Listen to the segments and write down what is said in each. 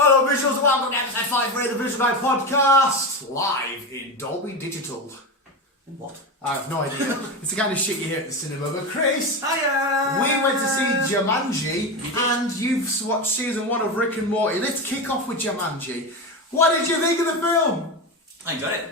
Hello visuals and welcome to episode 53 of the Visual Guide Podcast, live in Dolby Digital. What? I have no idea. It's the kind of shit you hear at the cinema. But Chris, Hiya! we went to see Jumanji and you've watched season 1 of Rick and Morty. Let's kick off with Jumanji. What did you think of the film? I enjoyed it.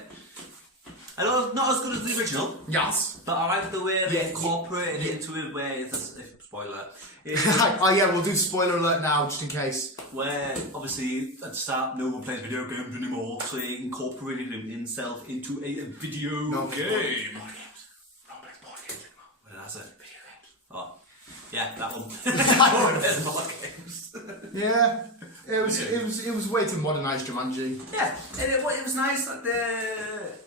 I know it's not as good as the original, Yes. but I like the way they incorporated it into it where it's spoiler. Oh yeah, we'll do spoiler alert now just in case. Where obviously at the start no one plays video games anymore, so he incorporated himself into a video game. Board games. Board games. What did I say? Video games. Oh, yeah, that one. Board games. Yeah, it was way to modernise Jumanji. Yeah, and it was nice that the.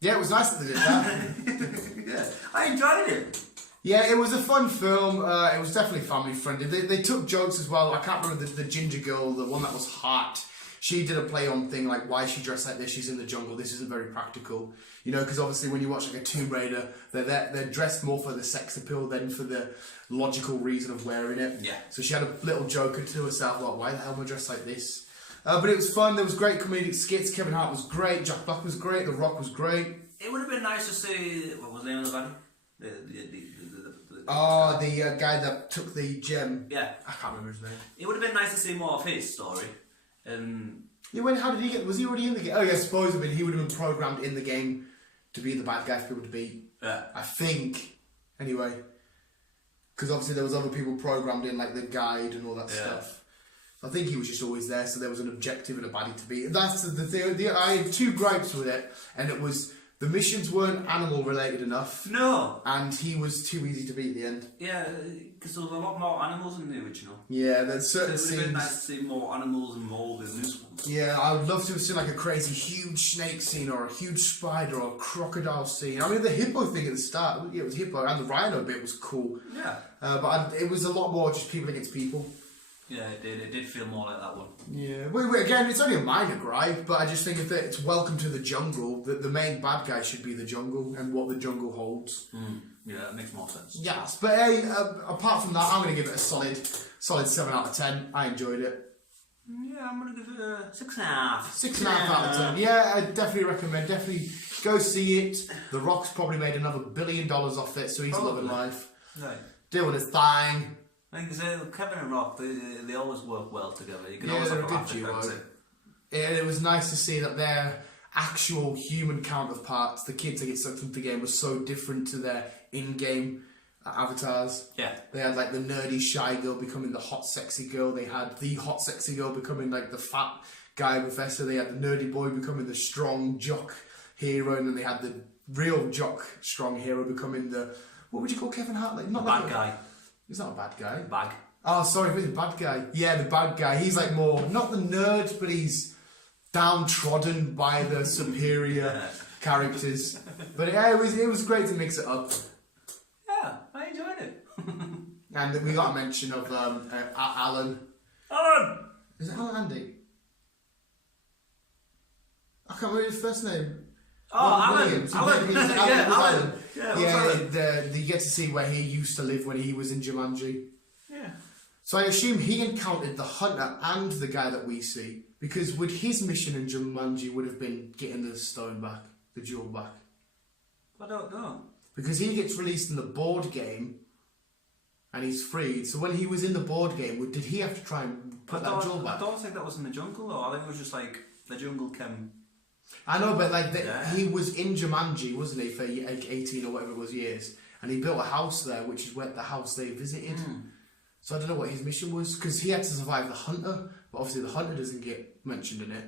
Yeah, it was nice that they did that. Yeah, I enjoyed it. Yeah, it was a fun film. It was definitely family friendly. They took jokes as well. I can't remember the ginger girl, the one that was hot. She did a play on thing like, why is she dressed like this? She's in the jungle. This isn't very practical. You know, because obviously when you watch like a Tomb Raider, they're dressed more for the sex appeal than for the logical reason of wearing it. Yeah. So she had a little joke to herself like, why the hell am I dressed like this? But it was fun. There was great comedic skits. Kevin Hart was great. Jack Black was great. The Rock was great. It would have been nice to see, what was the name of the band? The guy that took the gem. Yeah. I can't remember his name. It would have been nice to see more of his story. Yeah, how did he get? Was he already in the game? Oh yeah, supposedly he would have been programmed in the game to be the bad guy for people to beat. Yeah. I think. Anyway, because obviously there was other people programmed in, like the guide and all that stuff. I think he was just always there, so there was an objective and a baddie to beat. That's the thing. I had two gripes with it, and it was the missions weren't animal related enough. No. And he was too easy to beat at the end. Yeah, because there was a lot more animals in the original. Yeah, there's certain scenes. It would have been nice to see more animals involved in this one. Yeah, I would love to have seen like a crazy huge snake scene or a huge spider or a crocodile scene. I mean, the hippo thing at the start, yeah, it was hippo, and the rhino bit was cool. Yeah. But it was a lot more just people against people. Yeah, it did. It did feel more like that one. Yeah. Again, it's only a minor gripe, but I just think if it's welcome to the jungle, that the main bad guy should be the jungle and what the jungle holds. Yeah, that makes more sense. Yes, but hey, apart from that, I'm going to give it a solid 7 out of 10. I enjoyed it. Yeah, I'm going to give it a 6.5. 6.5 out of 10. Yeah, I definitely recommend. Definitely go see it. The Rock's probably made another $1 billion off it, so he's loving life. Right. Doing his thing. I think Kevin and Rock, they always work well together. You can Yeah, always they're have a a good laugh duo. at it. And it was nice to see that their actual human counterparts, the kids that get sucked into the game, were so different to their in-game avatars. Yeah. They had like the nerdy shy girl becoming the hot sexy girl. They had the hot sexy girl becoming like the fat guy professor. They had the nerdy boy becoming the strong jock hero, and then they had the real jock strong hero becoming the, what would you call Kevin Hart? Like not Bad guy. He's not a bad guy. Bag. Oh, sorry, he's a bad guy. Yeah, the bad guy. He's like more, not the nerd, but he's downtrodden by the superior characters. But yeah, it was great to mix it up. Yeah, I enjoyed it. And we got a mention of Alan. Alan! Is it Alan Andy? I can't remember his first name. Oh, Alan. Williams. Alan. Alan. Yeah, you get to see where he used to live when he was in Jumanji. Yeah. So I assume he encountered the hunter and the guy that we see, because would his mission in Jumanji would have been getting the stone back, the jewel back? I don't know. Because he gets released in the board game, and he's freed. So when he was in the board game, did he have to try and put that jewel back? I don't think that was in the jungle though. I think it was just like the jungle came. I know, but like he was in Jumanji, wasn't he, for like 18 or whatever it was years, and he built a house there, which is where the house they visited. So I don't know what his mission was, because he had to survive the hunter, but obviously the hunter doesn't get mentioned in it.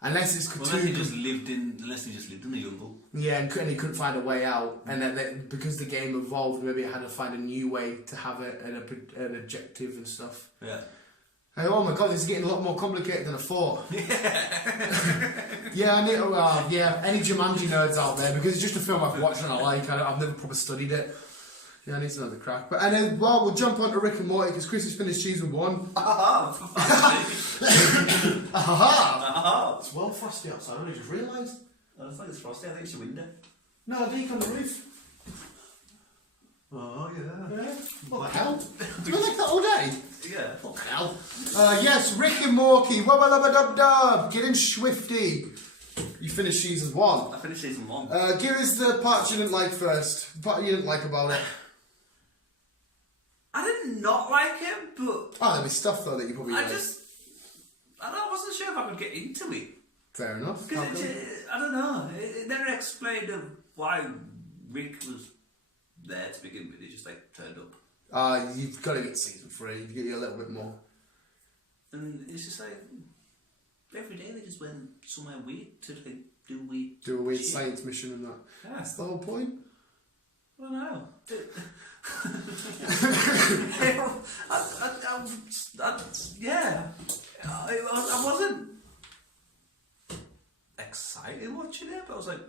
Unless it's Unless he just lived in the jungle. Yeah, and he couldn't find a way out, and then because the game evolved, maybe it had to find a new way to have an objective and stuff. Yeah. Oh my god, this is getting a lot more complicated than I thought. Yeah, I need to, any Jumanji nerds out there, because it's just a film I've watched and I like. I've never proper studied it. Yeah, I need to know the crack. But and then, well, we'll jump on to Rick and Morty because Chris has finished season 1. It's well frosty outside. I only just realised. I don't think it's frosty. I think it's your window. No, I think on the roof. Oh, yeah. Yeah. What the hell? Do I like that all day? Yeah. What the hell? Yes, Rick and Morty. Wubba lubba dub dub. Getting swifty. You finished season 1. I finished season 1. Give us the parts you didn't like first. The part you didn't like about it. I did not like it, but... Oh, there'd be stuff though that you probably liked. I wasn't sure if I could get into it. Fair enough. Because I don't know. It never explained why Rick was there to begin with. He just like turned up. You've got to get season 3. You get a little bit more. And it's just like every day they just went somewhere weird to like do a weird shit. science mission and that. Yeah. That's the whole point. I don't know. I wasn't excited watching it, but I was like,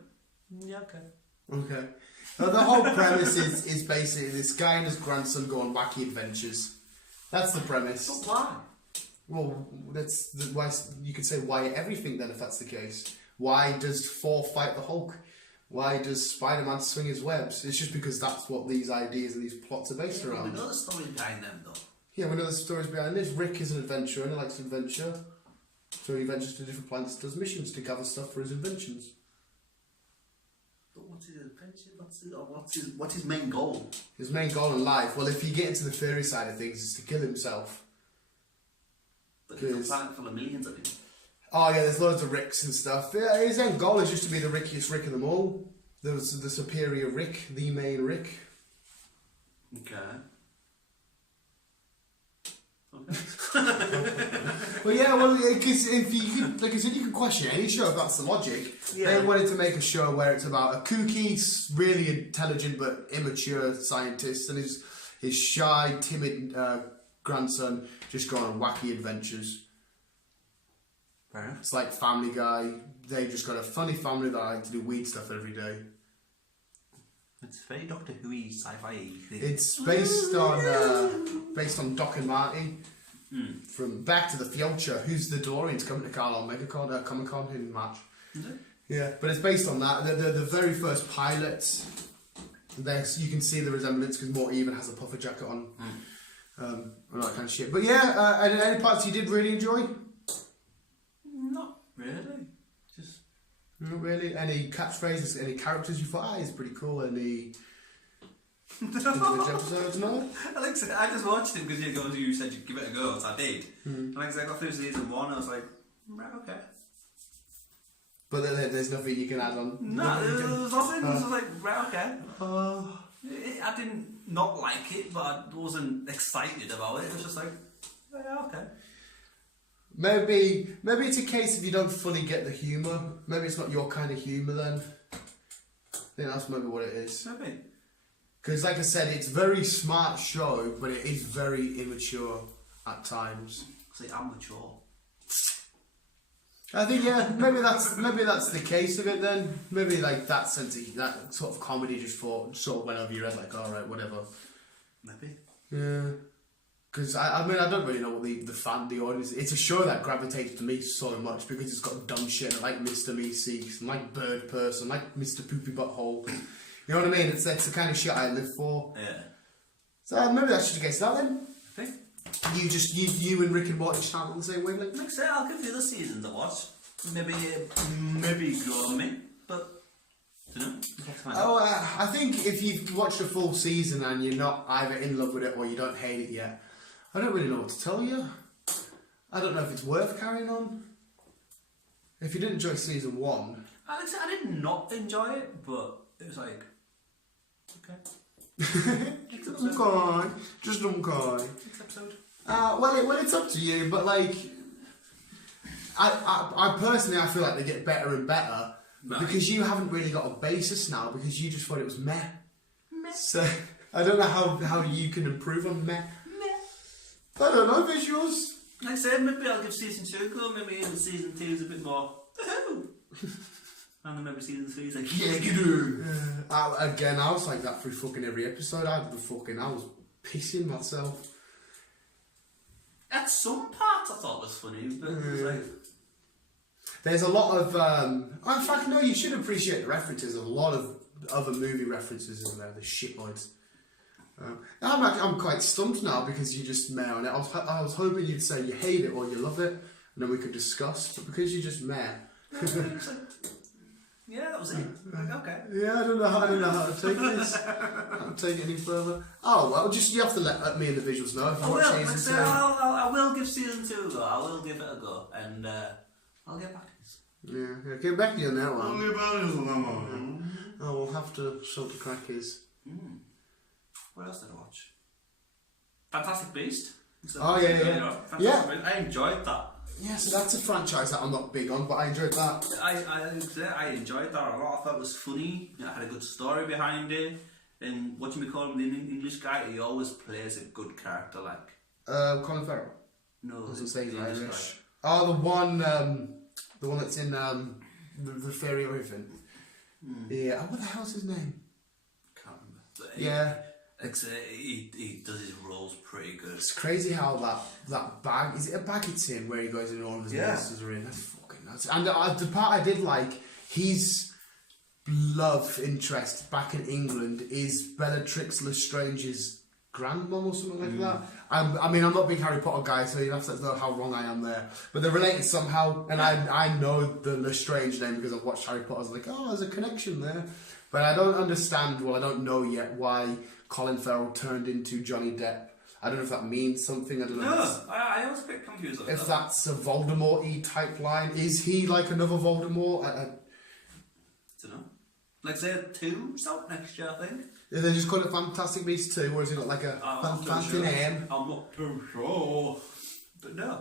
yeah, okay. Okay. The whole premise is basically this guy and his grandson go on wacky adventures. That's the premise. But why? Well, why you could say why everything then if that's the case. Why does Thor fight the Hulk? Why does Spider-Man swing his webs? It's just because that's what these ideas and these plots are based around. We know the story behind them, though. Yeah, we know the stories behind this. Rick is an adventurer and he likes adventure. So he ventures to different planets, does missions to gather stuff for his inventions. But what's his adventure? What's his main goal? His main goal in life, well, if you get into the theory side of things, is to kill himself. But he's a planet full of millions of him. Oh yeah, there's loads of Ricks and stuff. Yeah, his end goal is just to be the rickiest Rick of them all. The superior Rick, the main Rick. Okay. Well, yeah, well, because if you could, like I said, you can question any show if that's the logic. Yeah. They wanted to make a show where it's about a kooky, really intelligent but immature scientist and his shy, timid grandson just go on wacky adventures. Fair enough. It's like Family Guy. They just got a funny family that like to do weird stuff every day. It's very Doctor Who-y, sci-fi thing. It's based on Doc and Marty from Back to the Future. Who's the DeLorean's coming to Carl on Comic Con in March? Is it? Yeah, but it's based on that. The very first pilots. You can see the resemblance because Morty even has a puffer jacket on, and all that kind of shit. But yeah, any parts you did really enjoy? Not really. Just Not really. Any catchphrases? Any characters you thought, he's pretty cool? Any individual episodes? No. I just watched it because you said you'd give it a go, so I did. And like I got through season 1, I was like, right, okay. But there's nothing you can add on. No, there was nothing. I was like, right, okay. I didn't not like it, but I wasn't excited about it. It was just like, yeah, okay. Maybe it's a case if you don't fully get the humour. Maybe it's not your kind of humour then. I think that's maybe what it is. Maybe. Because like I said, it's a very smart show, but it is very immature at times. See, I'm mature. I think maybe that's the case of it then. Maybe like that sort of comedy just sort of went over your head like, alright, whatever. Maybe. Yeah. Because I mean I don't really know what the audience. It's a show that gravitates to me so much because it's got dumb shit like Mr. Meeseeks and like Bird Person, like Mr. Poopy Butthole. You know what I mean? That's the kind of shit I live for. Yeah. So maybe that's just the case of that then. I think. You and Rick and Morty start on the same wavelength. Like I say, I'll give you the seasons to watch. Maybe grow on me, but I don't know. I think if you've watched a full season and you're not either in love with it or you don't hate it yet, I don't really know what to tell you. I don't know if it's worth carrying on. If you didn't enjoy season 1, I did not enjoy it, but it was like, okay. just don't cry. Next episode. Well, it's up to you, but like, I personally I feel like they get better and better because you haven't really got a basis now because you just thought it was meh. So I don't know how you can improve on meh. I don't know, visuals. Like I said, maybe I'll give season 2 a go. Maybe even season 2 is a bit more. And then maybe season 3 is like, yeah, get her. Again, I was like that through fucking every episode. I was pissing myself. At some parts I thought it was funny, but it was like... There's a lot of... in fact, no, you should appreciate the references. There's a lot of other movie references in there. The shitloads. I'm quite stumped now because you just meh on it. I was hoping you'd say you hate it or you love it, and then we could discuss. But because you just meh. Yeah, that was it. Okay. Yeah, I don't know how to take this. I can't take it any further. Oh well, just you have to let me and the visuals know if you watch season 2. I will give season 2 a go. I will give it a go, and I'll get back to this. Yeah, get back to you on that one. I'll get back to you on that one. Oh, we'll have to sort the crack is. What else did I watch? Fantastic Beast. Oh yeah. Fantastic Beast. I enjoyed that. Yeah, so that's a franchise that I'm not big on, but I enjoyed that. I enjoyed that a lot. I thought it was funny. It had a good story behind it. And what do we call him, the English guy? He always plays a good character, like. Colin Farrell. No, Doesn't say he's English Irish. guy. Oh, the one that's in the fairy or everything. Yeah. Oh, what the hell's his name? Can't remember. Yeah. He does his roles pretty good. It's crazy how that bag, is it a bag it's in where he goes in and all of his monsters are in? That's fucking nuts. And the part I did like, his love interest back in England is Bellatrix Lestrange's grandmom or something like that. I mean, I'm not a big Harry Potter guy, so you have to know how wrong I am there. But they're related somehow, and I know the Lestrange name because I've watched Harry Potter. I was like, oh, there's a connection there. But I don't understand, I don't know yet why Colin Farrell turned into Johnny Depp. I don't know if that means something. I don't know. No, I was a bit confused. If that's a Voldemort-y type line. Is he like another Voldemort? I don't know. Like, say, 2's out next year, I think. Yeah, they just call it Fantastic Beasts 2, or has he got like a fancy name? I'm not too sure. But no.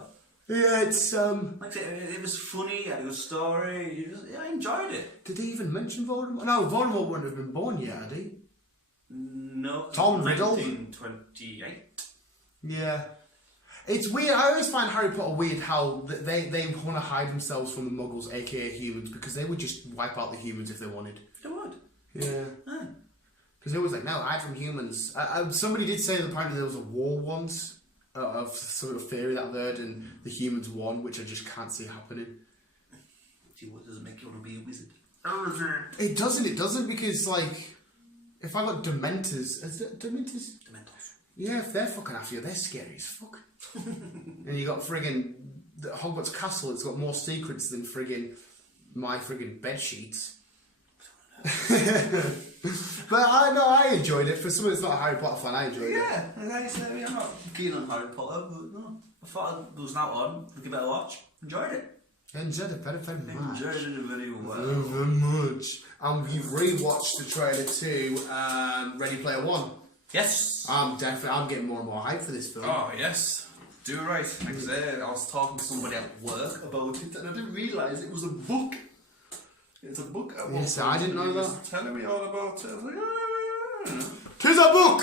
Yeah, it's Like I say, it was funny, it had a good story. I enjoyed it. Did they even mention Voldemort? No, Voldemort wouldn't have been born yet, had he? No. Tom Riddle? 1928. Yeah. It's weird. I always find Harry Potter weird how they want to hide themselves from the Muggles, aka humans, because they would just wipe out the humans if they wanted. They would. Yeah. Ah. Because they was like, no, hide from humans. Somebody did say that apparently there was a war once of sort of theory that I've heard, and the humans won, which I just can't see happening. See, what does it make you want to be a wizard? It doesn't, because, like, if I got Dementors... Is it Dementors? Dementors. Yeah, if they're fucking after you, they're scary as fuck. And you got friggin' the Hogwarts Castle, it's got more secrets than friggin' my friggin' bed sheets. But I enjoyed it. For someone that's not a Harry Potter fan, I enjoyed it. Yeah, like I said, I'm not keen on Harry Potter, but no. I thought it was now on, give it a watch. Enjoyed it. Enjoyed it very, very much. Enjoyed it very well. Very much. And you've rewatched the trailer to Ready Player One. Yes. I'm getting more and more hyped for this film. Oh, yes. Do it right. Like I said, I was talking to somebody at work about it and I didn't realise it was a book. It's a book. Yes, I didn't know He that. was telling me all about it. I was like, oh. Tis a book!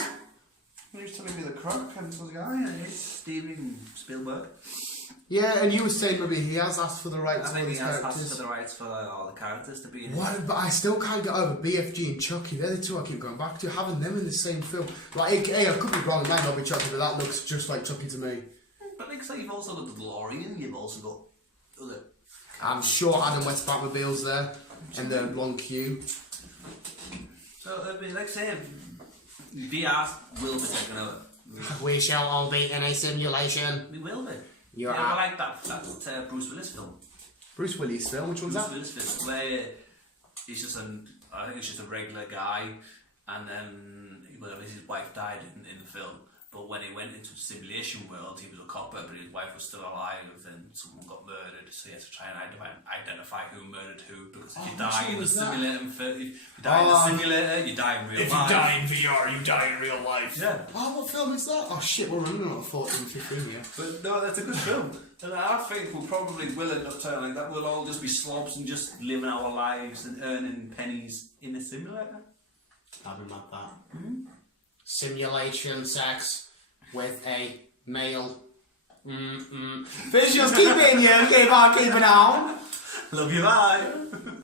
He was telling me the crack and I was like, oh, yeah, It's Steven Spielberg. Yeah, and you were saying maybe he has asked for the rights I for think he his has characters. asked for the rights for all the characters to be in it. What? But I still can't get over BFG and Chucky. They're the two I keep going back to. Having them in the same film. Like, hey, I could be wrong, it might not be Chucky, but that looks just like Chucky to me. But like I say, you've also got the DeLorean, you've also got other... I'm sure Adam West Batmobile's there, and the long queue. So, I mean, like I say, VR will be taken over. We shall all be in a simulation. We will be. You're I out. like that Bruce Willis film. Bruce Willis film, which one's Bruce that? Willis film, where he's just I think he's just a regular guy, and then his wife died in the film. But when he went into the simulation world, he was a copper, but his wife was still alive, and someone got murdered. So he had to try and identify who murdered who, because if you die in the simulator, if you die in the simulator, you die in real life. if you die in VR, you die in real life. Yeah. Oh, what film is that? Oh shit, we're running on 14, 15 here. But no, that's a good film. And I think we probably will end up turning like that. We'll all just be slobs and just living our lives and earning pennies in a simulator. I don't like that. Simulation sex with a male. Visuals, keep in you, keep on keeping on. Love you, bye.